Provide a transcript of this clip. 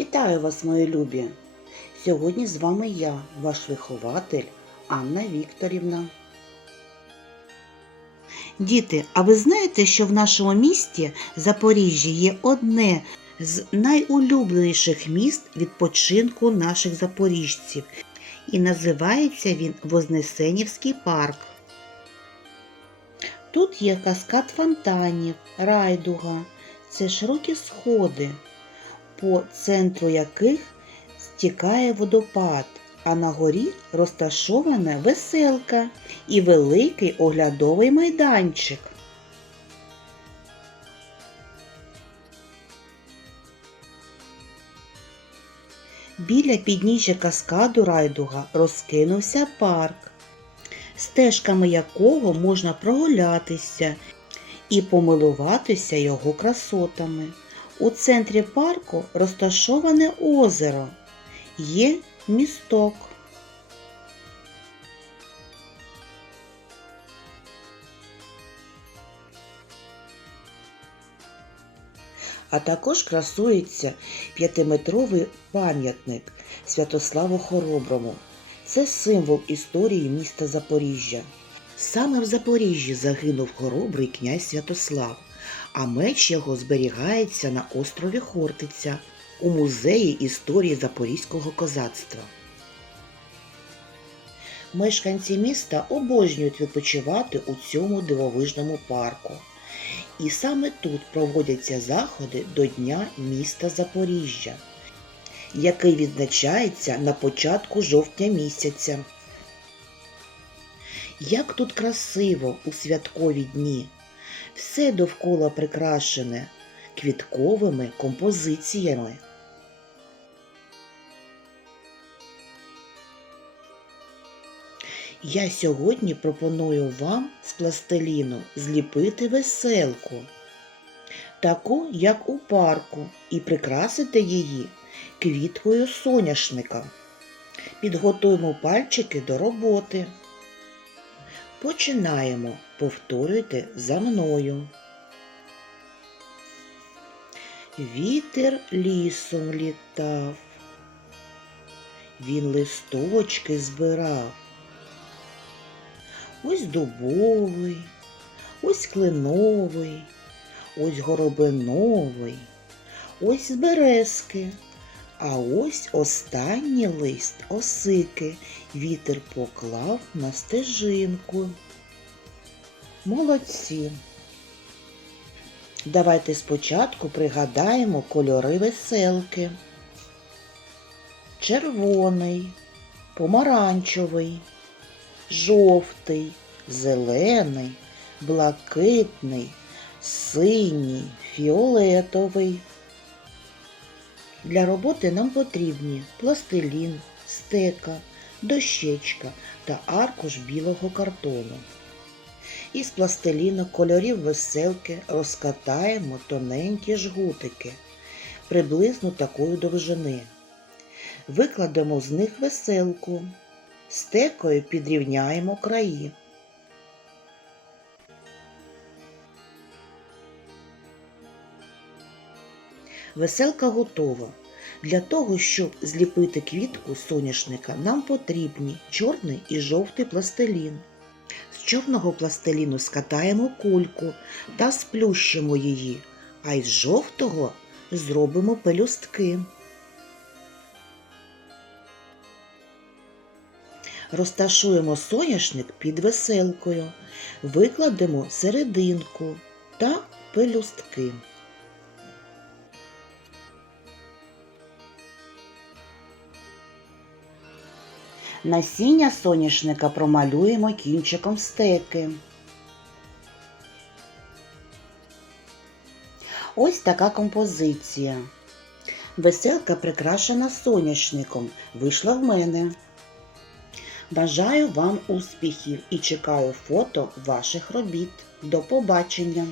Вітаю вас, мої любі! Сьогодні з вами я, ваш вихователь Анна Вікторівна. Діти, а ви знаєте, що в нашому місті Запоріжжі є одне з найулюбленіших міст відпочинку наших запоріжців, і називається він Вознесенівський парк. Тут є каскад фонтанів, райдуга, це широкі сходи, по центру яких стікає водопад, а на горі розташована веселка і великий оглядовий майданчик. Біля підніжжя каскаду райдуга розкинувся парк, стежками якого можна прогулятися і помилуватися його красотами. У центрі парку розташоване озеро, є місток. А також красується п'ятиметровий пам'ятник Святославу Хороброму. Це символ історії міста Запоріжжя. Саме в Запоріжжі загинув хоробрий князь Святослав, а меч його зберігається на острові Хортиця у музеї історії Запорізького козацтва. Мешканці міста обожнюють відпочивати у цьому дивовижному парку. І саме тут проводяться заходи до Дня міста Запоріжжя, який відзначається на початку жовтня місяця. Як тут красиво у святкові дні! Все довкола прикрашене квітковими композиціями. Я сьогодні пропоную вам з пластиліну зліпити веселку, таку, як у парку, і прикрасити її квіткою соняшника. Підготуємо пальчики до роботи. Починаємо. Повторюйте за мною. Вітер лісом літав. Він листочки збирав. Ось дубовий, ось клиновий, ось горобиновий, ось з березки, а ось останній лист осики вітер поклав на стежинку. Молодці. Давайте спочатку пригадаємо кольори веселки. Червоний, помаранчевий, жовтий, зелений, блакитний, синій, фіолетовий. Для роботи нам потрібні пластилін, стека, дощечка та аркуш білого картону. Із пластиліну кольорів веселки розкатаємо тоненькі жгутики, приблизно такої довжини. Викладемо з них веселку, стекою підрівняємо краї. Веселка готова. Для того, щоб зліпити квітку соняшника, нам потрібні чорний і жовтий пластилін. З чорного пластиліну скатаємо кульку та сплющимо її, а із жовтого зробимо пелюстки. Розташуємо соняшник під веселкою, викладемо серединку та пелюстки. Насіння соняшника промалюємо кінчиком стеки. Ось така композиція. Веселка прикрашена соняшником. Вийшла в мене. Бажаю вам успіхів і чекаю фото ваших робіт. До побачення!